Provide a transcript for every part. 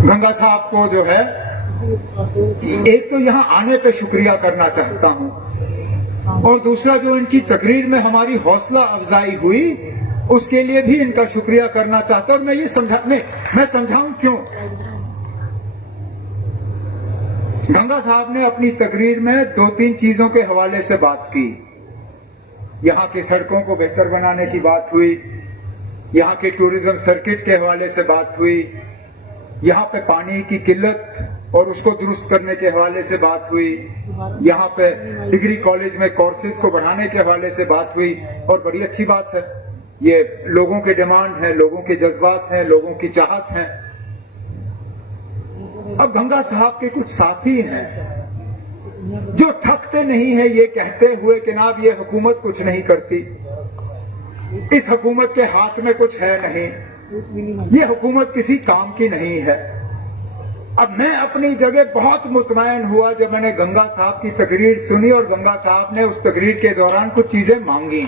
गंगा साहब को जो है एक तो यहाँ आने पे शुक्रिया करना चाहता हूँ, और दूसरा जो इनकी तकरीर में हमारी हौसला अफजाई हुई उसके लिए भी इनका शुक्रिया करना चाहता हूँ। और मैं समझाऊं क्यों। गंगा साहब ने अपनी तकरीर में 2-3 चीजों के हवाले से बात की। यहाँ की सड़कों को बेहतर बनाने की बात हुई, यहाँ के टूरिज्म सर्किट के हवाले से बात हुई, यहाँ पे पानी की किल्लत और उसको दुरुस्त करने के हवाले से बात हुई, यहाँ पे डिग्री कॉलेज में कोर्सेज को बढ़ाने के हवाले से बात हुई। और बड़ी अच्छी बात है, ये लोगों के डिमांड है, लोगों के जज्बात हैं, लोगों की चाहत है। अब गंगा साहब के कुछ साथी हैं जो थकते नहीं है ये कहते हुए कि जनाब ये हुकूमत कुछ नहीं करती, इस हुकूमत के हाथ में कुछ है नहीं, ये हुकूमत किसी काम की नहीं है। अब मैं अपनी जगह बहुत मुतमईन हुआ जब मैंने गंगा साहब की तकरीर सुनी और गंगा साहब ने उस तकरीर के दौरान कुछ चीजें मांगी,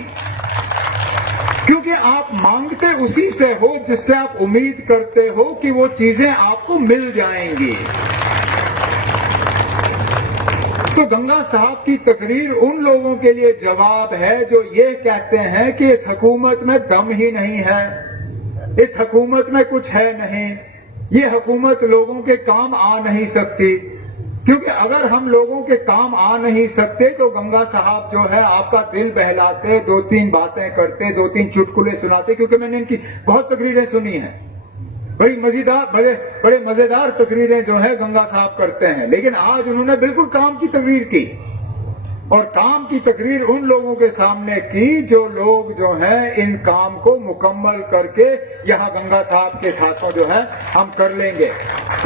क्योंकि आप मांगते उसी से हो जिससे आप उम्मीद करते हो कि वो चीजें आपको मिल जाएंगी। तो गंगा साहब की तकरीर उन लोगों के लिए जवाब है जो ये कहते हैं कि इस हुकूमत में दम ही नहीं है, इस हुकूमत में कुछ है नहीं, ये हुकूमत लोगों के काम आ नहीं सकती। क्योंकि अगर हम लोगों के काम आ नहीं सकते तो गंगा साहब जो है आपका दिल बहलाते, 2-3 बातें करते, 2-3 चुटकुले सुनाते। क्योंकि मैंने इनकी बहुत तकरीरें सुनी हैं, बड़े मजेदार तकरीरें जो है गंगा साहब करते हैं, लेकिन आज उन्होंने बिल्कुल काम की तकरीर की, और काम की तकरीर उन लोगों के सामने की जो लोग जो हैं इन काम को मुकम्मल करके यहाँ गंगा साहब के साथों जो है हम कर लेंगे।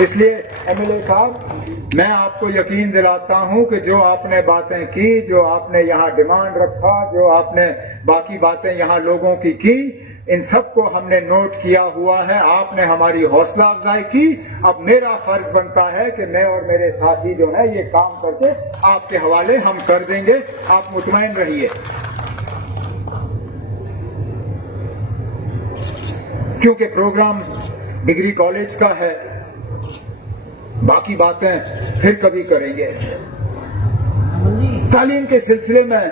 इसलिए एमएलए साहब, मैं आपको यकीन दिलाता हूँ कि जो आपने बातें की, जो आपने यहाँ डिमांड रखा, जो आपने बाकी बातें यहाँ लोगों की, इन सबको हमने नोट किया हुआ है। आपने हमारी हौसला अफजाई की। अब मेरा फर्ज बनता है कि मैं और मेरे साथी जो है ये काम करके आपके हवाले हम कर देंगे, आप मुतमईन रहिए। क्योंकि प्रोग्राम डिग्री कॉलेज का है, बाकी बातें फिर कभी करेंगे। तालीम के सिलसिले में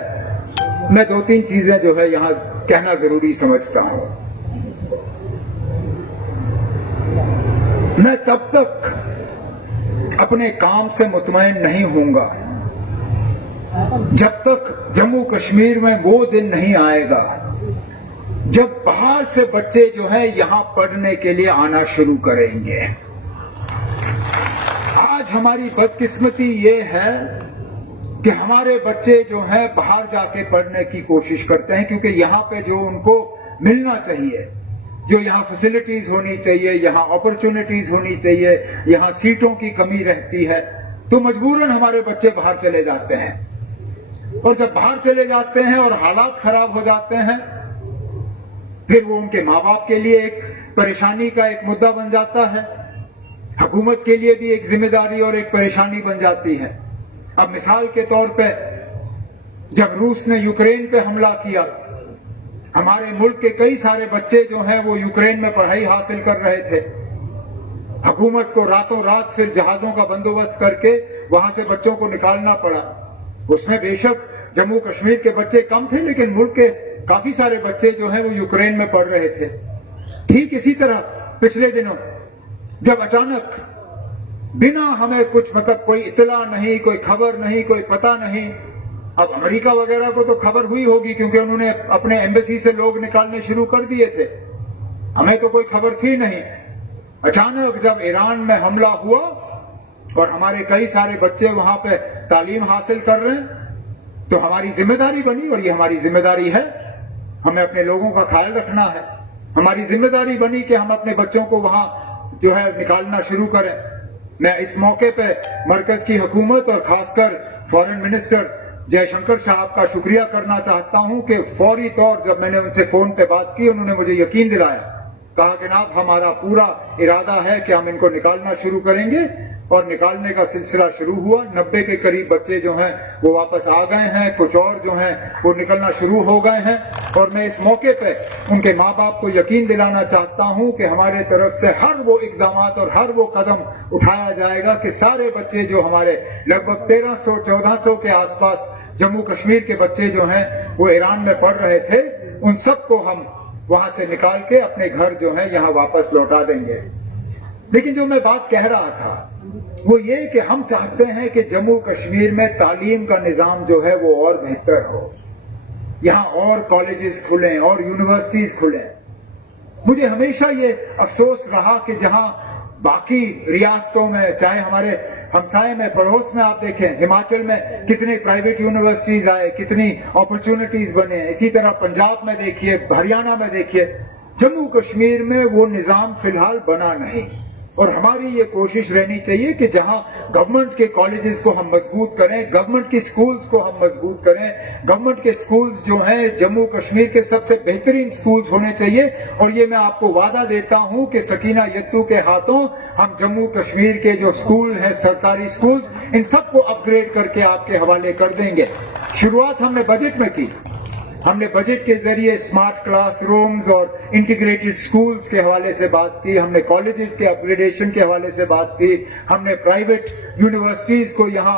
मैं 2-3 चीजें जो है यहाँ कहना जरूरी समझता हूं। मैं तब तक अपने काम से मुतमईन नहीं होऊंगा जब तक जम्मू कश्मीर में वो दिन नहीं आएगा जब बाहर से बच्चे जो हैं यहां पढ़ने के लिए आना शुरू करेंगे। आज हमारी बदकिस्मती ये है कि हमारे बच्चे जो हैं बाहर जाके पढ़ने की कोशिश करते हैं, क्योंकि यहाँ पे जो उनको मिलना चाहिए, जो यहाँ फैसिलिटीज होनी चाहिए, यहाँ अपॉर्चुनिटीज होनी चाहिए, यहाँ सीटों की कमी रहती है, तो मजबूरन हमारे बच्चे बाहर चले जाते हैं। और जब बाहर चले जाते हैं और हालात खराब हो जाते हैं, फिर वो उनके माँ बाप के लिए एक परेशानी का एक मुद्दा बन जाता है, हुकूमत के लिए भी एक जिम्मेदारी और एक परेशानी बन जाती है। अब मिसाल के तौर पे जब रूस ने यूक्रेन पे हमला किया, हमारे मुल्क के कई सारे बच्चे जो हैं वो यूक्रेन में पढ़ाई हासिल कर रहे थे। हुकूमत को रातों रात फिर जहाजों का बंदोबस्त करके वहां से बच्चों को निकालना पड़ा। उसमें बेशक जम्मू कश्मीर के बच्चे कम थे, लेकिन मुल्क के काफी सारे बच्चे जो हैं वो यूक्रेन में पढ़ रहे थे। ठीक इसी तरह पिछले दिनों जब अचानक बिना हमें कुछ मतलब कोई इत्तला नहीं, कोई खबर नहीं, कोई पता नहीं, अब अमेरिका वगैरह को तो खबर हुई होगी क्योंकि उन्होंने अपने एम्बेसी से लोग निकालने शुरू कर दिए थे, हमें तो कोई खबर थी नहीं। अचानक जब ईरान में हमला हुआ और हमारे कई सारे बच्चे वहां पे तालीम हासिल कर रहे हैं, तो हमारी जिम्मेदारी बनी, और ये हमारी जिम्मेदारी है, हमें अपने लोगों का ख्याल रखना है। हमारी जिम्मेदारी बनी कि हम अपने बच्चों को वहां जो है निकालना शुरू करें। मैं इस मौके पे मरकज की हुकूमत और खासकर फॉरेन मिनिस्टर जयशंकर साहब का शुक्रिया करना चाहता हूं कि फौरी तौर जब मैंने उनसे फोन पे बात की, उन्होंने मुझे यकीन दिलाया, कहा कि जनाब हमारा पूरा इरादा है कि हम इनको निकालना शुरू करेंगे। اور نکالنے کا سلسلہ شروع ہوا. 90 کے قریب بچے جو ہیں وہ واپس آ گئے ہیں, کچھ اور جو ہیں وہ نکلنا شروع ہو گئے ہیں. اور میں اس موقع پہ ان کے ماں باپ کو یقین دلانا چاہتا ہوں کہ ہمارے طرف سے ہر وہ اقدامات اور ہر وہ قدم اٹھایا جائے گا کہ سارے بچے جو ہمارے لگ بھگ 1300-1400 کے آس پاس جموں کشمیر کے بچے جو ہیں وہ ایران میں پڑھ رہے تھے, ان سب کو ہم وہاں سے نکال کے اپنے گھر جو ہے یہاں واپس لوٹا دیں گے. لیکن جو میں بات کہہ رہا تھا وہ یہ کہ ہم چاہتے ہیں کہ جموں کشمیر میں تعلیم کا نظام جو ہے وہ اور بہتر ہو, یہاں اور کالجز کھلیں اور یونیورسٹیز کھلیں. مجھے ہمیشہ یہ افسوس رہا کہ جہاں باقی ریاستوں میں, چاہے ہمارے ہمسائے میں, پڑوس میں آپ دیکھیں ہماچل میں کتنی پرائیویٹ یونیورسٹیز آئے, کتنی اپرچونٹیز بنے, اسی طرح پنجاب میں دیکھیے, ہریانہ میں دیکھیے. جموں کشمیر میں وہ نظام فی الحال بنا نہیں, اور ہماری یہ کوشش رہنی چاہیے کہ جہاں گورنمنٹ کے کالجز کو ہم مضبوط کریں, گورنمنٹ کی سکولز کو ہم مضبوط کریں. گورنمنٹ کے سکولز جو ہیں جموں کشمیر کے سب سے بہترین سکولز ہونے چاہیے, اور یہ میں آپ کو وعدہ دیتا ہوں کہ سکینہ یتو کے ہاتھوں ہم جموں کشمیر کے جو سکول ہیں, سرکاری سکولز, ان سب کو اپ گریڈ کر کے آپ کے حوالے کر دیں گے. شروعات ہم نے بجٹ میں کی, ہم نے بجٹ کے ذریعے اسمارٹ کلاس رومز اور انٹیگریٹڈ سکولز کے حوالے سے بات کی, ہم نے کالجز کے اپ گریڈیشن کے حوالے سے بات کی, ہم نے پرائیویٹ یونیورسٹیز کو یہاں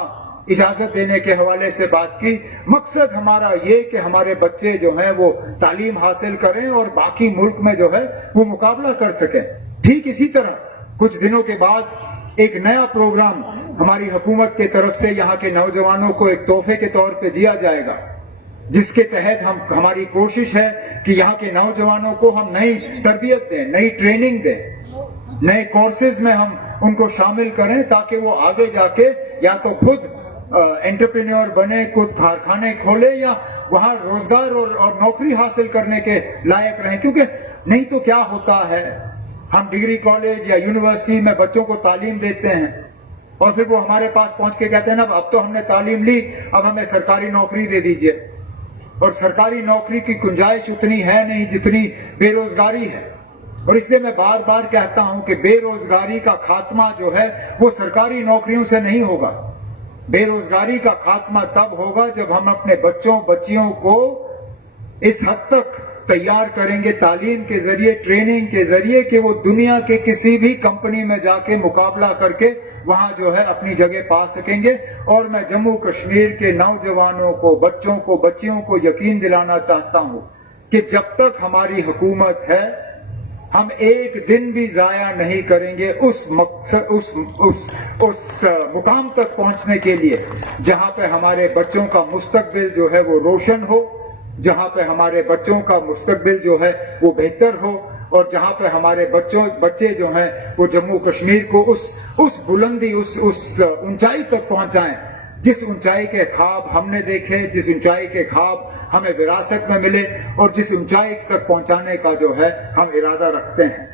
اجازت دینے کے حوالے سے بات کی. مقصد ہمارا یہ کہ ہمارے بچے جو ہیں وہ تعلیم حاصل کریں اور باقی ملک میں جو ہے وہ مقابلہ کر سکیں. ٹھیک اسی طرح کچھ دنوں کے بعد ایک نیا پروگرام ہماری حکومت کی طرف سے یہاں کے نوجوانوں کو ایک تحفے کے طور پہ دیا جائے گا, جس کے تحت ہماری کوشش ہے کہ یہاں کے نوجوانوں کو ہم نئی تربیت دیں, نئی ٹریننگ دیں, نئے کورسز میں ہم ان کو شامل کریں تاکہ وہ آگے جا کے یا تو خود انٹرپرینیور بنے, خود کارخانے کھولے, یا وہاں روزگار اور نوکری حاصل کرنے کے لائق رہیں. کیونکہ نہیں تو کیا ہوتا ہے, ہم ڈگری کالج یا یونیورسٹی میں بچوں کو تعلیم دیتے ہیں اور پھر وہ ہمارے پاس پہنچ کے کہتے ہیں نا اب تو ہم نے تعلیم لی, اب ہمیں سرکاری نوکری دے دیجئے. اور سرکاری نوکری کی گنجائش اتنی ہے نہیں جتنی بے روزگاری ہے. اور اس لیے میں بار بار کہتا ہوں کہ بے روزگاری کا خاتمہ جو ہے وہ سرکاری نوکریوں سے نہیں ہوگا. بے روزگاری کا خاتمہ تب ہوگا جب ہم اپنے بچوں بچیوں کو اس حد تک تیار کریں گے تعلیم کے ذریعے, ٹریننگ کے ذریعے, کہ وہ دنیا کے کسی بھی کمپنی میں جا کے مقابلہ کر کے وہاں جو ہے اپنی جگہ پا سکیں گے. اور میں جموں کشمیر کے نوجوانوں کو, بچوں کو, بچیوں کو یقین دلانا چاہتا ہوں کہ جب تک ہماری حکومت ہے ہم ایک دن بھی ضائع نہیں کریں گے اس مقام تک پہنچنے کے لیے جہاں پہ ہمارے بچوں کا مستقبل جو ہے وہ روشن ہو, جہاں پہ ہمارے بچوں کا مستقبل جو ہے وہ بہتر ہو, اور جہاں پہ ہمارے بچے جو ہیں وہ جموں کشمیر کو اس بلندی, اس اونچائی تک پہنچائیں جس اونچائی کے خواب ہم نے دیکھے, جس اونچائی کے خواب ہمیں وراثت میں ملے, اور جس اونچائی تک پہنچانے کا جو ہے ہم ارادہ رکھتے ہیں.